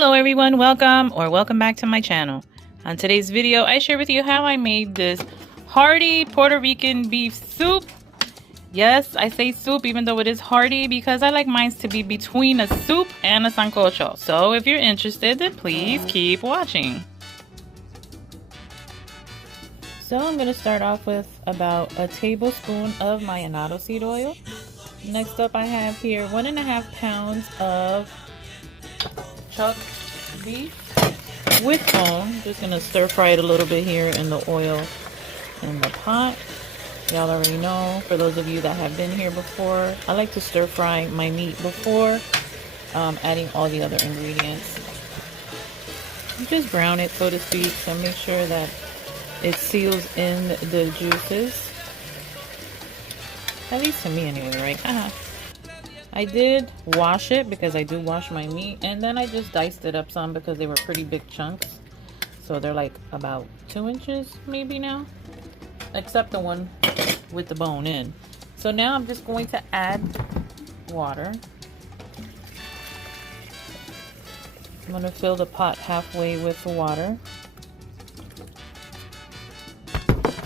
Hello everyone, welcome back to my channel. On today's video, I share with you how I made this hearty Puerto Rican beef soup. Yes, I say soup even though it is hearty because I like mine to be between a soup and a sancocho. So if you're interested, then please keep watching. So I'm going to start off with about a tablespoon of my annatto seed oil. Next up I have here 1.5 pounds of chuck beef with bone. Just gonna stir fry it a little bit here in the oil in the pot. Y'all already know, for those of you that have been here before, I like to stir fry my meat before adding all the other ingredients. Just brown it, so to speak, so make sure that it seals in the juices. At least to me anyway, right? I did wash it because I do wash my meat, and then I just diced it up some because they were pretty big chunks. So they're like about 2 inches maybe now, except the one with the bone in. So now I'm just going to add water. I'm going to fill the pot halfway with the water.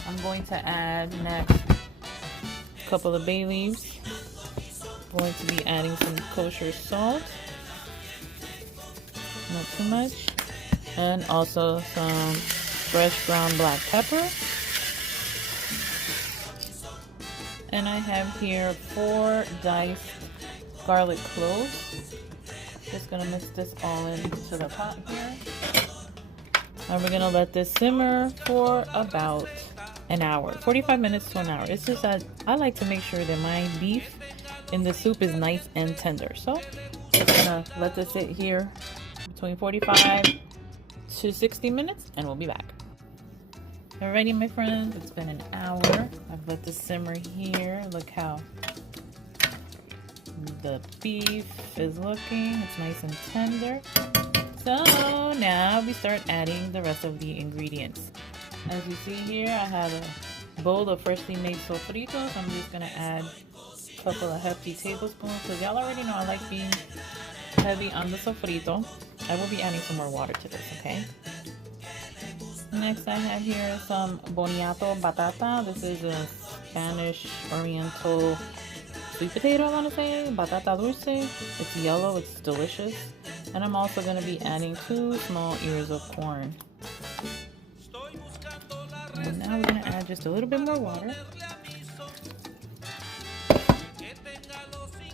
I'm going to add next a couple of bay leaves. Going to be adding some kosher salt, not too much, and also some fresh ground black pepper. And I have here 4 diced garlic cloves. Just gonna mix this all into the pot here, and we're gonna let this simmer for about an hour, 45 minutes to an hour. It's just that I like to make sure that my beef in the soup is nice and tender. So I'm gonna let this sit here between 45 to 60 minutes and we'll be back. Alrighty, my friends, it's been an hour. I've let this simmer here. Look how the beef is looking. It's nice and tender. So now we start adding the rest of the ingredients. As you see here, I have a bowl of freshly made sofritos. I'm just gonna add couple of hefty tablespoons, because y'all already know I like being heavy on the sofrito. I will be adding some more water to this, okay? Next I have here some boniato batata. This is a Spanish oriental sweet potato, I want to say, batata dulce. It's yellow, it's delicious. And I'm also going to be adding 2 small ears of corn. And now we're going to add just a little bit more water.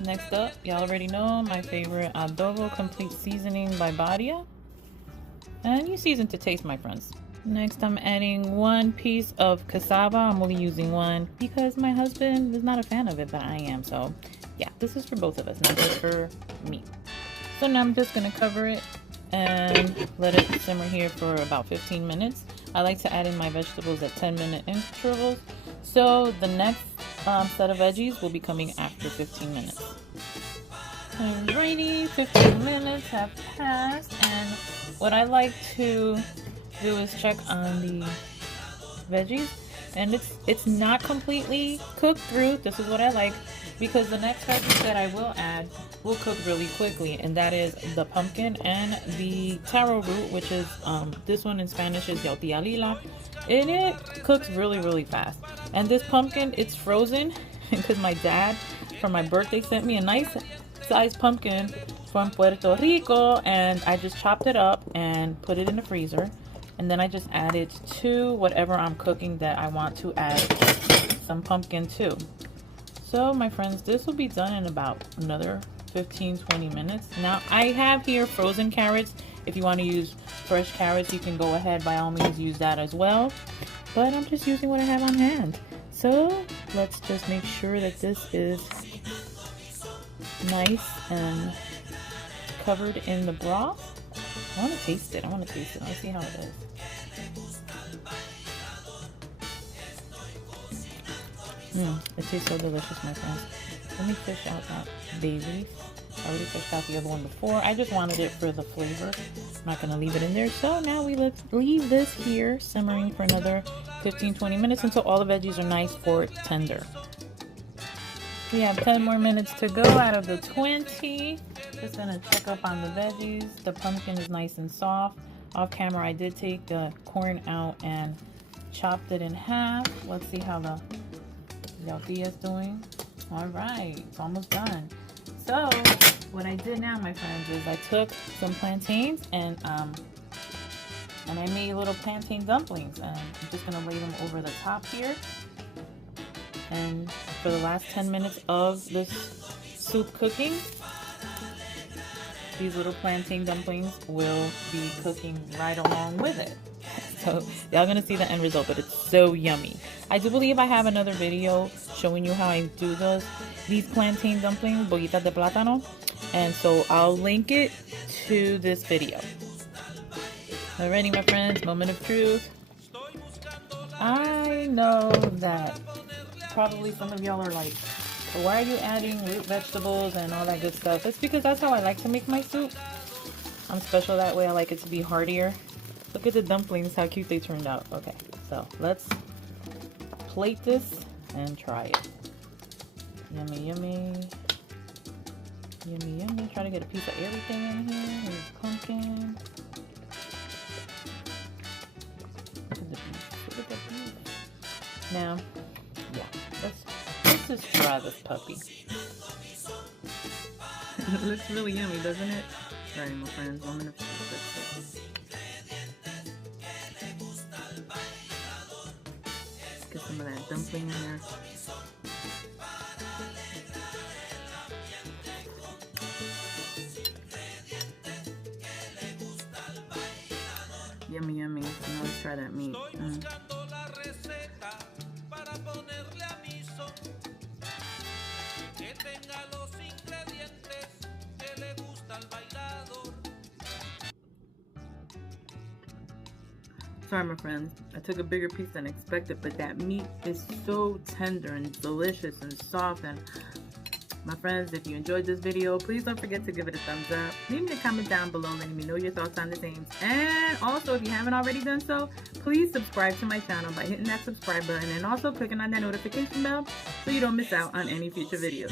Next up, y'all already know my favorite adobo complete seasoning by Badia. And you season to taste, my friends. Next, I'm adding 1 piece of cassava. I'm only using 1 because my husband is not a fan of it, but I am. So yeah, this is for both of us, not just for me. So now I'm just gonna cover it and let it simmer here for about 15 minutes. I like to add in my vegetables at 10-minute intervals. So the next set of veggies will be coming after 15 minutes. Alrighty, 15 minutes have passed, and what I like to do is check on the veggies, and it's not completely cooked through. This is what I like, because the next veggies that I will add will cook really quickly, and that is the pumpkin and the taro root, which is this one in Spanish is yautía lila, and it cooks really fast. And this pumpkin, it's frozen because my dad for my birthday sent me a nice sized pumpkin from Puerto Rico, and I just chopped it up and put it in the freezer, and then I just added to whatever I'm cooking that I want to add some pumpkin to. So my friends, this will be done in about another 15-20 minutes. Now I have here frozen carrots. If you want to use fresh carrots, you can go ahead, by all means use that as well, but I'm just using what I have on hand. So let's just make sure that this is nice and covered in the broth. I want to taste it. Let's see how it is. It tastes so delicious, my friends. Let me fish out that bay leaf. I already fished out the other one before. I just wanted it for the flavor. I'm not going to leave it in there. So now we leave this here simmering for another 15-20 minutes until all the veggies are nice or tender. We have 10 more minutes to go out of the 20. Just gonna check up on the veggies. The pumpkin is nice and soft. Off camera, I did take the corn out and chopped it in half. Let's see how the tortilla is doing. All right, it's almost done. So what I did now, my friends, is I took some plantains and I made little plantain dumplings, and I'm just gonna lay them over the top here. And for the last 10 minutes of this soup cooking, these little plantain dumplings will be cooking right along with it. So y'all gonna see the end result, but it's so yummy. I do believe I have another video showing you how I do these plantain dumplings, bollitas de plátano, and so I'll link it to this video. Alrighty, my friends, moment of truth. I know that probably some of y'all are like, why are you adding root vegetables and all that good stuff? It's because that's how I like to make my soup. I'm special that way. I like it to be heartier. Look at the dumplings, how cute they turned out. Okay, so let's plate this and try it. Yummy, yummy. Yummy, yummy. Try to get a piece of everything in here. There's pumpkin. Look at the beef. Look at the beef. Now, yeah, let's just try this puppy. It looks really yummy, doesn't it? Alright, my friends, I'm gonna get some of that dumpling in there. Yummy, yummy. Now let's try that meat. Sorry, my friends, I took a bigger piece than expected, but that meat is so tender and delicious and soft. And my friends, if you enjoyed this video, please don't forget to give it a thumbs up. Leave me a comment down below letting me know your thoughts on the same. And also, if you haven't already done so, please subscribe to my channel by hitting that subscribe button and also clicking on that notification bell so you don't miss out on any future videos.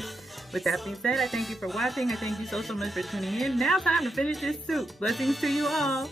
With that being said, I thank you for watching. I thank you so much for tuning in. Now time to finish this soup. Blessings to you all.